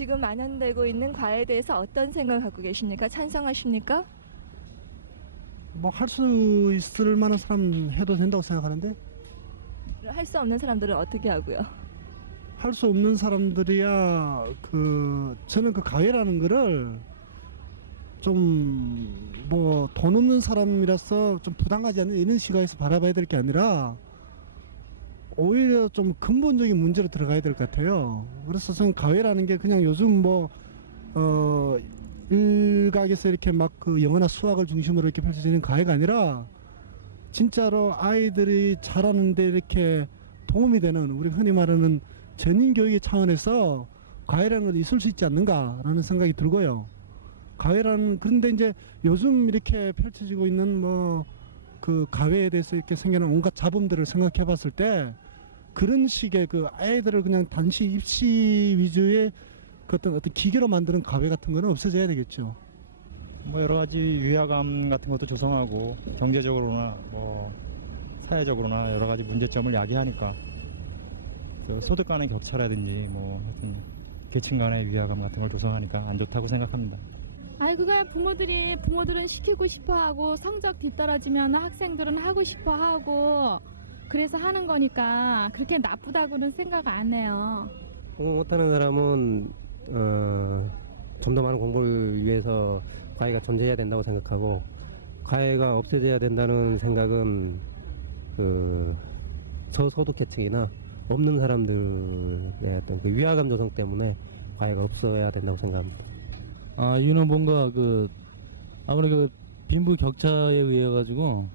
지금 만연되고 있는 과외에 대해서 어떤 생각을 갖고 계십니까? 찬성하십니까? 뭐 할 수 있을 만한 사람 해도 된다고 생각하는데 할 수 없는 사람들은 어떻게 하고요? 할 수 없는 사람들이야 저는 그 과외라는 거를 좀 뭐 돈 없는 사람이라서 좀 부당하지 않는 이런 시각에서 바라봐야 될 게 아니라 오히려 좀 근본적인 문제로 들어가야 될 것 같아요. 그래서 저는 과외라는 게 그냥 요즘 일각에서 이렇게 막 그 영어나 수학을 중심으로 이렇게 펼쳐지는 과외가 아니라 진짜로 아이들이 잘하는데 이렇게 도움이 되는 우리 흔히 말하는 전인 교육의 차원에서 과외라는 건 있을 수 있지 않는가라는 생각이 들고요. 그런데 이제 요즘 이렇게 펼쳐지고 있는 그 과외에 대해서 이렇게 생겨난 온갖 잡음들을 생각해 봤을 때 그런 식의 그 아이들을 그냥 단시 입시 위주의 그 어떤 기계로 만드는 과외 같은 거는 없어져야 되겠죠. 뭐 여러 가지 위화감 같은 것도 조성하고 경제적으로나 뭐 사회적으로나 여러 가지 문제점을 야기하니까 소득 간의 격차라든지 뭐 하여튼 계층 간의 위화감 같은 걸 조성하니까 안 좋다고 생각합니다. 그거야 부모들은 시키고 싶어 하고 성적 뒤떨어지면 학생들은 하고 싶어 하고 그래서 하는 거니까 그렇게 나쁘다고는 생각 안 해요. 공부 못하는 사람은 좀 더 많은 공부를 위해서 과외가 존재해야 된다고 생각하고 과외가 없어져야 된다는 생각은 그 저소득 계층이나 없는 사람들의 어떤 그 위화감 조성 때문에 과외가 없어야 된다고 생각합니다. 이유는 뭔가 아무래도 빈부 격차에 의해 가지고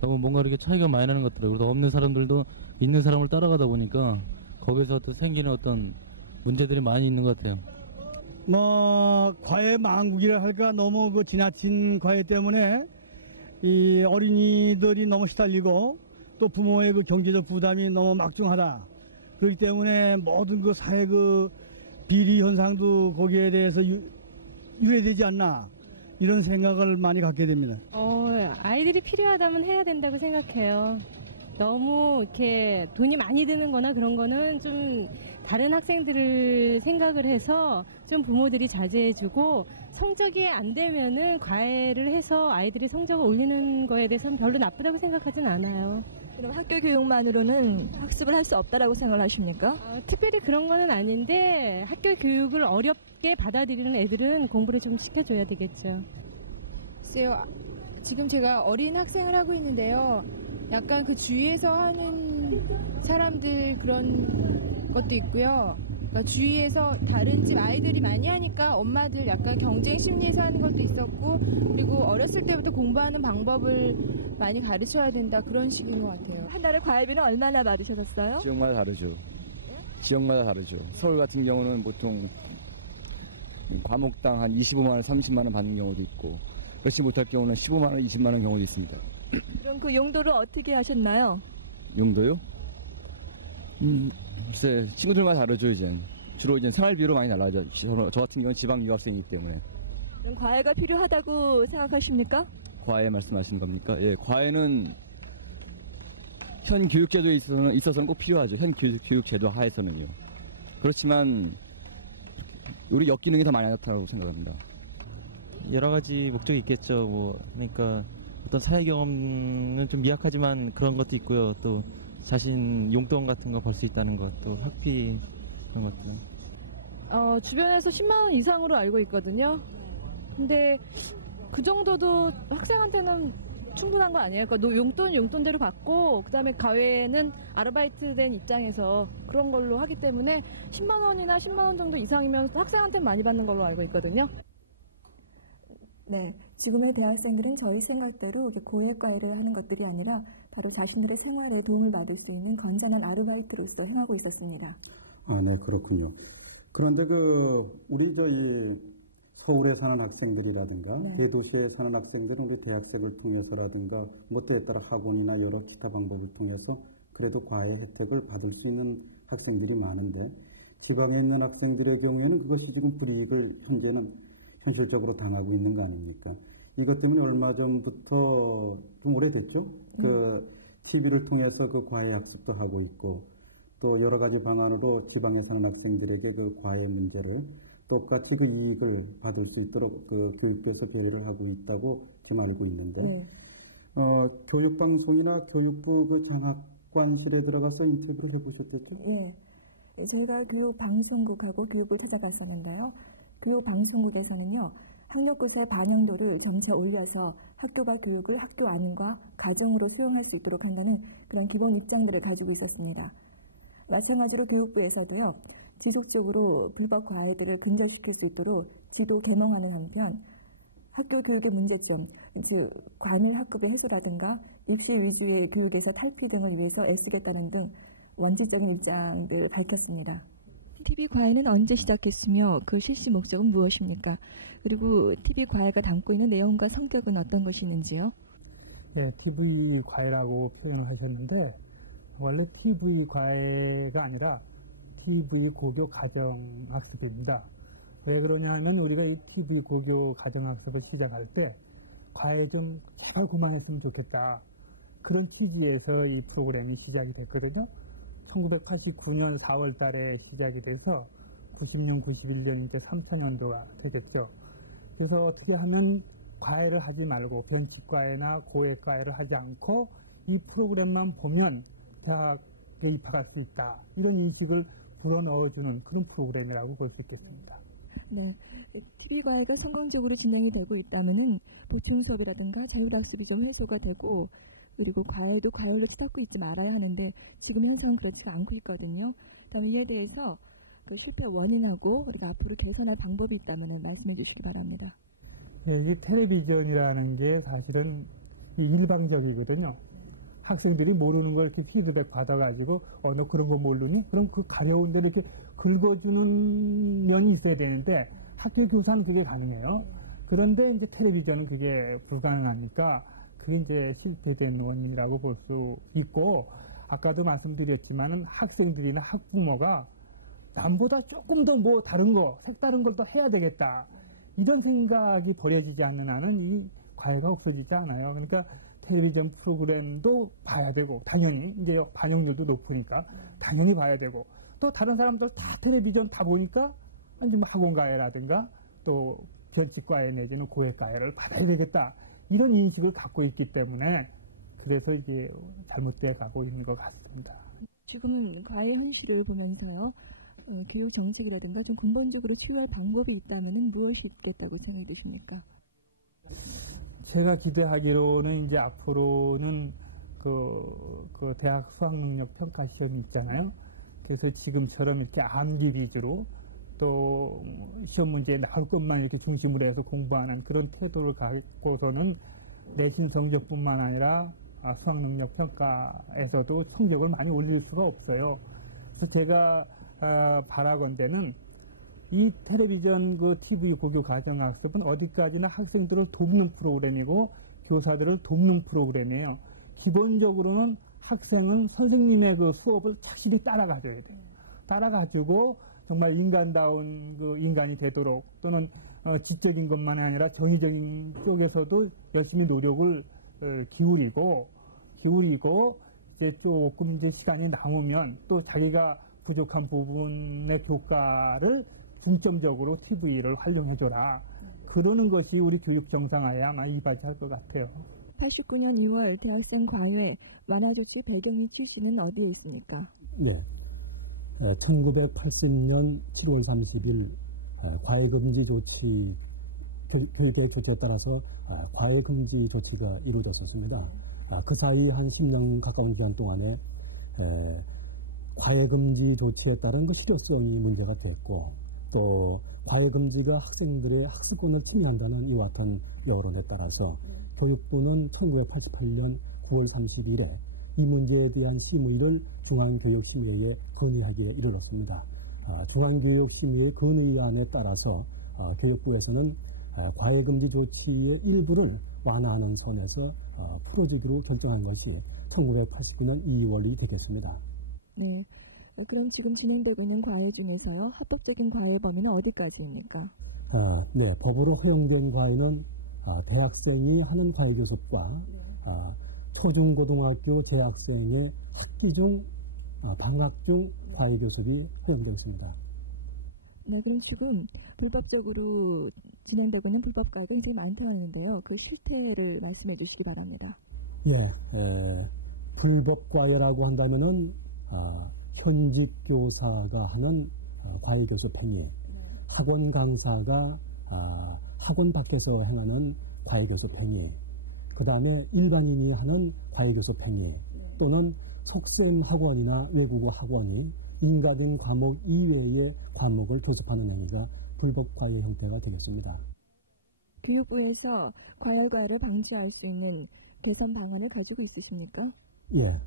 너무 뭔가 이렇게 차이가 많이 나는 것들을 그리고 없는 사람들도 있는 사람을 따라가다 보니까 거기서 또 생기는 어떤 문제들이 많이 있는 것 같아요. 과외 망국이라 할까 너무 그 지나친 과외 때문에 이 어린이들이 너무 시달리고 또 부모의 그 경제적 부담이 너무 막중하다. 그렇기 때문에 모든 그 사회 그 비리 현상도 거기에 대해서 유래되지 않나 이런 생각을 많이 갖게 됩니다. 아이들이 필요하다면 해야 된다고 생각해요. 너무 이렇게 돈이 많이 드는 거나 그런 거는 좀 다른 학생들을 생각을 해서 좀 부모들이 자제해주고 성적이 안 되면은 과외를 해서 아이들이 성적을 올리는 거에 대해서는 별로 나쁘다고 생각하진 않아요. 그럼 학교 교육만으로는 학습을 할 수 없다라고 생각을 하십니까? 특별히 그런 거는 아닌데 학교 교육을 어렵게 받아들이는 애들은 공부를 좀 시켜줘야 되겠죠. 글쎄요, 지금 제가 어린 학생을 하고 있는데요. 약간 그 주위에서 하는 사람들 그런 것도 있고요. 그러니까 주위에서 다른 집 아이들이 많이 하니까 엄마들 약간 경쟁 심리에서 하는 것도 있었고 그리고 어렸을 때부터 공부하는 방법을 많이 가르쳐야 된다 그런 식인 것 같아요. 한 달에 과외비는 얼마나 받으셨어요? 지역마다 다르죠. 지역마다 다르죠. 서울 같은 경우는 보통 과목당 한 25만 원, 30만 원 받는 경우도 있고 그렇지 못할 경우는 15만 원, 20만 원 경우도 있습니다. 그럼 그 용도를 어떻게 하셨나요? 용도요? 글쎄 친구들마다 다르죠. 주로 생활비로 많이 날라죠. 저 같은 경우는 지방 유학생이기 때문에. 그럼 과외가 필요하다고 생각하십니까? 과외 말씀하시는 겁니까? 예, 과외는 현 교육제도에 있어서는 꼭 필요하죠. 현 교육제도 하에서는요. 그렇지만 우리 역기능이 더 많이 나타나고 생각합니다. 여러 가지 목적이 있겠죠. 그러니까 어떤 사회 경험은 좀 미약하지만 그런 것도 있고요. 또 자신 용돈 같은 거 벌 수 있다는 것, 또 학비 그런 것들. 주변에서 10만 원 이상으로 알고 있거든요. 근데 그 정도도 학생한테는 충분한 거 아니에요? 그러니까 용돈대로 받고 그다음에 과외는 아르바이트 된 입장에서 그런 걸로 하기 때문에 10만 원이나 10만 원 정도 이상이면 학생한테는 많이 받는 걸로 알고 있거든요. 네, 지금의 대학생들은 저희 생각대로 고액 과외를 하는 것들이 아니라 바로 자신들의 생활에 도움을 받을 수 있는 건전한 아르바이트로서 행하고 있었습니다. 네, 그렇군요. 그런데 우리 서울에 사는 학생들이라든가 네. 대도시에 사는 학생들은 우리 대학생을 통해서라든가 때에 따라 학원이나 여러 기타 방법을 통해서 그래도 과외 혜택을 받을 수 있는 학생들이 많은데 지방에 있는 학생들의 경우에는 그것이 지금 불이익을 현실적으로 당하고 있는 거 아닙니까? 이것 때문에 얼마 전부터 좀 오래됐죠? TV를 통해서 과외 학습도 하고 있고 또 여러 가지 방안으로 지방에 사는 학생들에게 그 과외 문제를 똑같이 그 이익을 받을 수 있도록 그 교육부에서 배려를 하고 있다고 지금 알고 있는데 네. 교육방송이나 교육부 그 장학관실에 들어가서 인터뷰를 해보셨겠죠? 예. 저희가 교육방송국하고 교육부를 찾아갔었는데요. 교육방송국에서는요. 학력고사의 반영도를 점차 올려서 학교가 교육을 학교 안과 가정으로 수용할 수 있도록 한다는 그런 기본 입장들을 가지고 있었습니다. 마찬가지로 교육부에서도요. 지속적으로 불법 과외들을 근절시킬 수 있도록 지도 개몽하는 한편 학교 교육의 문제점, 즉 과밀 학급의 해소라든가 입시 위주의 교육에서 탈피 등을 위해서 애쓰겠다는 등 원칙적인 입장들을 밝혔습니다. TV 과외는 언제 시작했으며 그 실시 목적은 무엇입니까? 그리고 TV 과외가 담고 있는 내용과 성격은 어떤 것이 있는지요? 네, TV 과외라고 표현을 하셨는데 원래 TV 과외가 아니라 TV 고교 가정학습입니다. 왜 그러냐면 우리가 이 TV 고교 가정학습을 시작할 때 과외 좀 제발 그만했으면 좋겠다. 그런 취지에서 이 프로그램이 시작이 됐거든요. 1989년 4월 달에 시작이 돼서 90년, 91년 이제 3차년도가 되겠죠. 그래서 어떻게 하면 과외를 하지 말고 변칙과외나 고액과외를 하지 않고 이 프로그램만 보면 대학에 입학할 수 있다. 이런 인식을 불어넣어주는 그런 프로그램이라고 볼 수 있겠습니다. 네, TV 과외가 성공적으로 진행이 되고 있다면은 보충 수업이라든가 자율학습이 좀 해소가 되고 그리고 과외도 과외로 치닫고 있지 말아야 하는데 지금 현상은 그렇지가 않고 있거든요. 다음 이에 대해서 그 실패 원인하고 우리가 앞으로 개선할 방법이 있다면 말씀해 주시기 바랍니다. 예, 이 텔레비전이라는 게 사실은 일방적이거든요. 학생들이 모르는 걸 이렇게 피드백 받아가지고 너 그런 거 모르니? 그럼 그 가려운 데를 이렇게 긁어주는 면이 있어야 되는데 학교 교사는 그게 가능해요. 그런데 이제 텔레비전은 그게 불가능하니까 그게 이제 실패된 원인이라고 볼 수 있고 아까도 말씀드렸지만은 학생들이나 학부모가 남보다 조금 더 뭐 다른 거, 색다른 걸 더 해야 되겠다. 이런 생각이 버려지지 않는 한은 이 과외가 없어지지 않아요. 그러니까 텔레비전 프로그램도 봐야 되고 당연히 이제 반영률도 높으니까 당연히 봐야 되고 또 다른 사람들 다 텔레비전 다 보니까 이제 뭐 학원 과외라든가 또 변칙 과외 내지는 고액 과외를 받아야 되겠다. 이런 인식을 갖고 있기 때문에 그래서 이게 잘못돼 가고 있는 것 같습니다. 지금은 과외 현실을 보면서요. 교육 정책이라든가 좀 근본적으로 치유할 방법이 있다면 무엇이 있겠다고 생각이 드십니까? 제가 기대하기로는 이제 앞으로는 그 대학 수학능력 평가 시험이 있잖아요. 그래서 지금처럼 이렇게 암기 위주로 또 시험 문제에 나올 것만 이렇게 중심으로 해서 공부하는 그런 태도를 갖고서는 내신 성적뿐만 아니라 수학능력 평가에서도 성적을 많이 올릴 수가 없어요. 그래서 제가 바라건대는 이 텔레비전 그 TV 고교 가정학습은 어디까지나 학생들을 돕는 프로그램이고 교사들을 돕는 프로그램이에요. 기본적으로는 학생은 선생님의 그 수업을 착실히 따라가줘야 돼요. 따라가지고 정말 인간다운 그 인간이 되도록 또는 지적인 것만이 아니라 정의적인 쪽에서도 열심히 노력을 기울이고 이제 조금 이제 시간이 남으면 또 자기가 부족한 부분의 교과를 중점적으로 TV를 활용해줘라. 그러는 것이 우리 교육 정상화에 아마 이바지할 것 같아요. 89년 2월 대학생 과외 완화 조치 배경의 취지는 어디에 있습니까? 네. 1980년 7월 30일 과외금지 조치 교육계획 조치에 따라서 과외금지 조치가 이루어졌었습니다. 그 사이 한 10년 가까운 기간 동안에 과외금지 조치에 따른 그 실효성이 문제가 됐고 또 과외금지가 학생들의 학습권을 침해한다는 이와 같은 여론에 따라서 교육부는 1988년 9월 30일에 이 문제에 대한 심의를 중앙교육심의회에 건의하기에 이르렀습니다. 중앙교육심의회 건의안에 따라서 교육부에서는 과외금지 조치의 일부를 완화하는 선에서 풀어주기로 결정한 것이 1989년 2월이 되겠습니다. 네. 그럼 지금 진행되고 있는 과외 중에서요. 합법적인 과외 범위는 어디까지입니까? 네. 법으로 허용된 과외는 대학생이 하는 과외 교습과 초중고등학교 재학생의 학기 중 방학 중 과외 교습이 허용되어 있습니다. 네, 그럼 지금 불법적으로 진행되고 있는 불법 과외가 굉장히 많다고 하는데요. 그 실태를 말씀해 주시기 바랍니다. 예, 불법 과외라고 한다면은 현직 교사가 하는 과외 교습 행위, 학원 강사가 학원 밖에서 행하는 과외 교습 행위, 그 다음에 일반인이 하는 과외 교습 행위, 또는 속셈 학원이나 외국어 학원이 인가된 과목 이외의 과목을 교습하는 행위가 불법 과외 형태가 되겠습니다. 교육부에서 과열과외를 방지할 수 있는 개선 방안을 가지고 있으십니까? 예.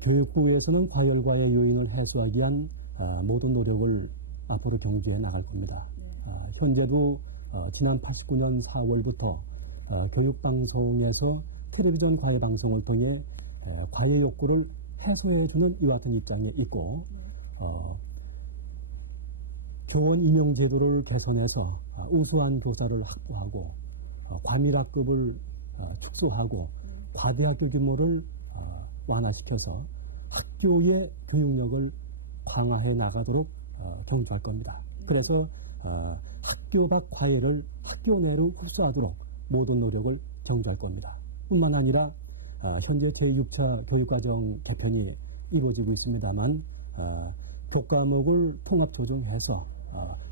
교육부에서는 과열과외 요인을 해소하기 위한 모든 노력을 앞으로 경주해 나갈 겁니다. 현재도 지난 89년 4월부터 교육방송에서 텔레비전 과외 방송을 통해 과외 욕구를 해소해주는 이와 같은 입장에 있고, 교원 임용 제도를 개선해서 우수한 교사를 확보하고 과밀학급을 축소하고 과대학교 규모를 완화시켜서 학교의 교육력을 강화해 나가도록 경주할 겁니다. 그래서 학교 밖 과외를 학교 내로 흡수하도록 모든 노력을 경주할 겁니다. 뿐만 아니라 현재 제6차 교육과정 개편이 이루어지고 있습니다만 교과목을 통합 조정해서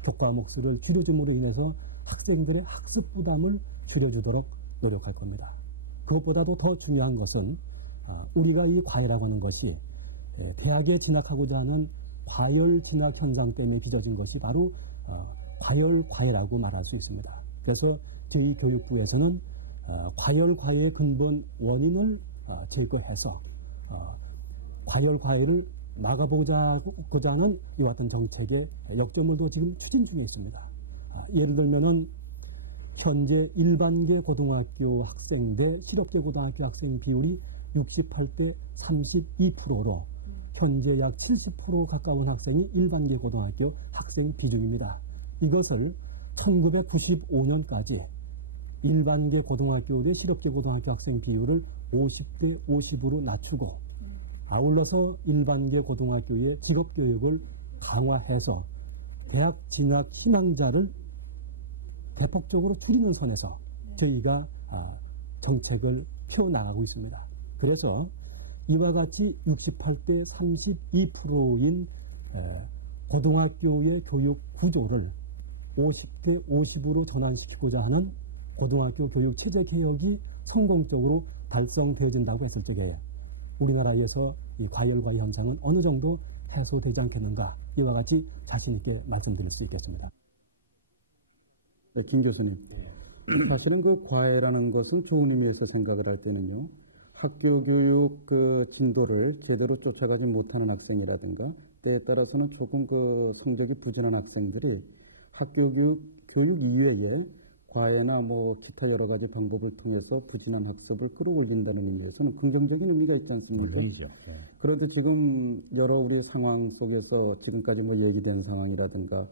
교과목 수를 줄여줌으로 인해서 학생들의 학습 부담을 줄여주도록 노력할 겁니다. 그것보다도 더 중요한 것은 우리가 이 과외라고 하는 것이 대학에 진학하고자 하는 과열 진학 현상 때문에 빚어진 것이 바로 과열 과외라고 말할 수 있습니다. 그래서 저희 교육부에서는 과열 과외의 근본 원인을 제거해서 과열 과외를 막아보고자 하는 이와 같은 정책의 역점을도 지금 추진 중에 있습니다. 예를 들면은 현재 일반계 고등학교 학생 대 실업계 고등학교 학생 비율이 68대 32%로 현재 약 70% 가까운 학생이 일반계 고등학교 학생 비중입니다. 이것을 1995년까지 일반계 고등학교 대 실업계 고등학교 학생 비율을 50대 50으로 낮추고 아울러서 일반계 고등학교의 직업교육을 강화해서 대학 진학 희망자를 대폭적으로 줄이는 선에서 저희가 정책을 펴나가고 있습니다. 그래서 이와 같이 68대 32%인 고등학교의 교육 구조를 50대 50으로 전환시키고자 하는 고등학교 교육 체제 개혁이 성공적으로 달성되어진다고 했을 적에 우리나라에서 이 과열과외 현상은 어느 정도 해소되지 않겠는가, 이와 같이 자신 있게 말씀드릴 수 있겠습니다. 네, 김 교수님. 사실은 그 과외라는 것은 좋은 의미에서 생각을 할 때는요, 학교 교육 그 진도를 제대로 쫓아가지 못하는 학생이라든가 때에 따라서는 조금 그 성적이 부진한 학생들이 학교 교육 이외에 과외나 뭐 기타 여러 가지 방법을 통해서 부진한 학습을 끌어올린다는 의미에서는 긍정적인 의미가 있지 않습니까? 물론이죠. 예. 그런데 지금 여러 우리 상황 속에서 지금까지 뭐 얘기된 상황이라든가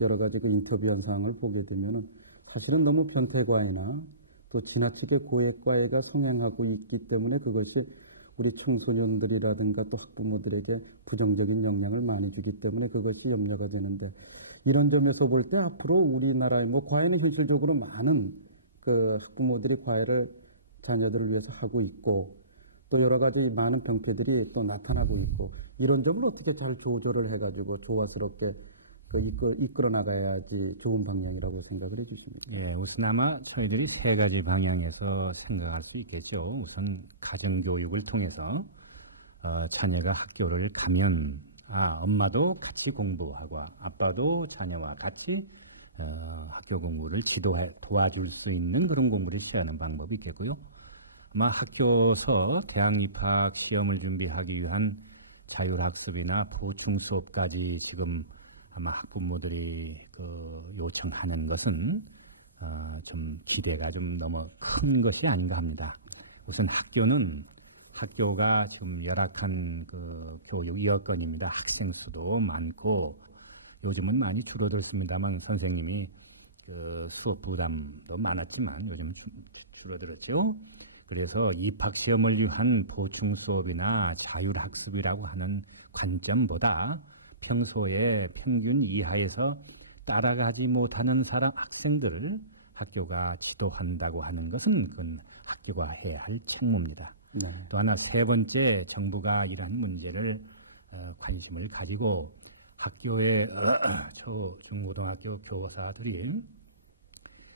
여러 가지 그 인터뷰한 상황을 보게 되면은 사실은 너무 변태과외나 또 지나치게 고액과외가 성행하고 있기 때문에 그것이 우리 청소년들이라든가 또 학부모들에게 부정적인 영향을 많이 주기 때문에 그것이 염려가 되는데, 이런 점에서 볼 때 앞으로 우리나라의 뭐 과외는 현실적으로 많은 그 학부모들이 과외를 자녀들을 위해서 하고 있고 또 여러 가지 많은 병폐들이 또 나타나고 있고, 이런 점을 어떻게 잘 조절을 해가지고 조화스럽게 이끌어 나가야지 좋은 방향이라고 생각을 해주십니다. 예, 우선 아마 저희들이 세 가지 방향에서 생각할 수 있겠죠. 우선 가정교육을 통해서 자녀가 학교를 가면 엄마도 같이 공부하고 아빠도 자녀와 같이 학교 공부를 도와줄 수 있는 그런 공부를 시작하는 방법이 있겠고요. 아마 학교에서 대학 입학 시험을 준비하기 위한 자율학습이나 보충 수업까지 지금 아마 학부모들이 요청하는 것은 좀 기대가 좀 너무 큰 것이 아닌가 합니다. 우선 학교가 지금 열악한 그 교육 여건입니다. 학생 수도 많고 요즘은 많이 줄어들었습니다만 선생님이 그 수업 부담도 많았지만 요즘 줄어들었죠. 그래서 입학 시험을 위한 보충 수업이나 자율학습이라고 하는 관점보다 평소에 평균 이하에서 따라가지 못하는 학생들을 학교가 지도한다고 하는 것은 그건 학교가 해야 할 책무입니다. 네. 또 하나 세 번째, 정부가 이러한 문제를 관심을 가지고 학교의 초, 중, 고등학교 교사들이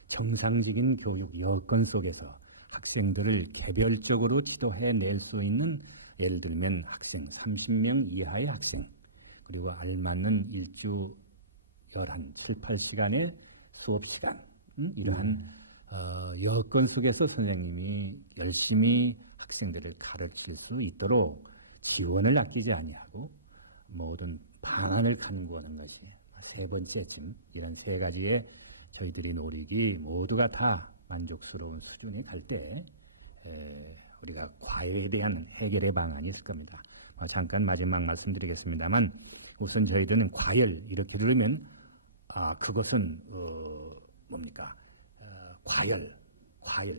정상적인 교육 여건 속에서 학생들을 개별적으로 지도해낼 수 있는, 예를 들면 학생 30명 이하의 학생, 그리고 알맞는 일주 7, 8시간의 수업 시간, 이러한 여건 속에서 선생님이 열심히 학생들을 가르칠 수 있도록 지원을 아끼지 아니하고 모든 방안을 간구하는 것이 세 번째쯤, 이런 세 가지의 저희들이 노력이 모두가 다 만족스러운 수준에 갈 때 우리가 과외에 대한 해결의 방안이 있을 겁니다. 잠깐 마지막 말씀드리겠습니다만, 우선 저희들은 과열 이렇게 들으면 그것은 뭡니까? 과열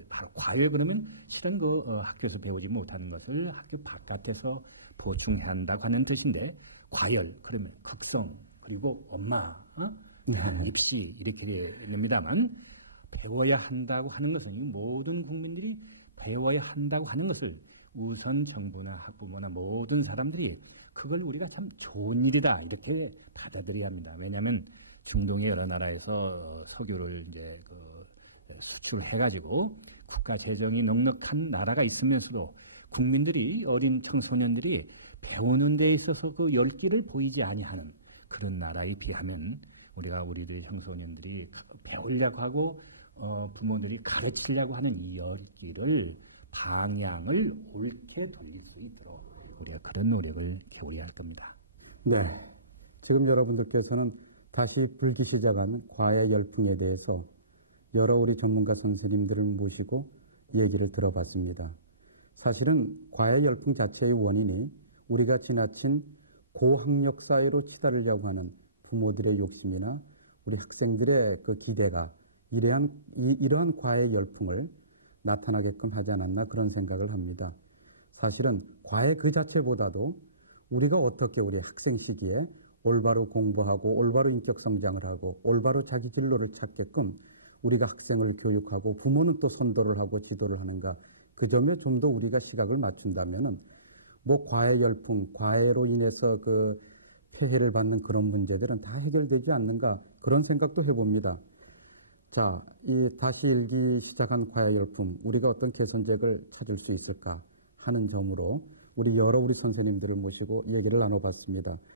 바로 과열. 그러면 실은 학교에서 배우지 못하는 것을 학교 바깥에서 보충해야 한다고 하는 뜻인데, 과열 그러면 극성, 그리고 엄마, 입시 이렇게 됩니다만, 배워야 한다고 하는 것은 모든 국민들이 배워야 한다고 하는 것을 우선 정부나 학부모나 모든 사람들이 그걸 우리가 참 좋은 일이다 이렇게 받아들여야 합니다. 왜냐하면 중동의 여러 나라에서 석유를 이제 수출해가지고 국가 재정이 넉넉한 나라가 있으면서도 국민들이, 어린 청소년들이 배우는 데 있어서 그 열기를 보이지 아니하는 그런 나라에 비하면, 우리들의 청소년들이 배우려고 하고 부모들이 가르치려고 하는 이 열기를, 방향을 옳게 돌릴 수 있도록 우리가 그런 노력을 기울여야 할 겁니다. 네, 지금 여러분들께서는 다시 불기 시작한 과외 열풍에 대해서 여러 우리 전문가 선생님들을 모시고 얘기를 들어봤습니다. 사실은 과외 열풍 자체의 원인이 우리가 지나친 고학력 사회로 치달으려고 하는 부모들의 욕심이나 우리 학생들의 그 기대가 이러한 과외 열풍을 나타나게끔 하지 않았나, 그런 생각을 합니다. 사실은 과외 그 자체보다도 우리가 어떻게 우리 학생 시기에 올바로 공부하고 올바로 인격 성장을 하고 올바로 자기 진로를 찾게끔 우리가 학생을 교육하고 부모는 또 선도를 하고 지도를 하는가, 그 점에 좀 더 우리가 시각을 맞춘다면은 과외 열풍, 과외로 인해서 그 폐해를 받는 그런 문제들은 다 해결되지 않는가, 그런 생각도 해봅니다. 자, 이 다시 일기 시작한 과외 열풍, 우리가 어떤 개선책을 찾을 수 있을까 하는 점으로 우리 선생님들을 모시고 얘기를 나눠봤습니다.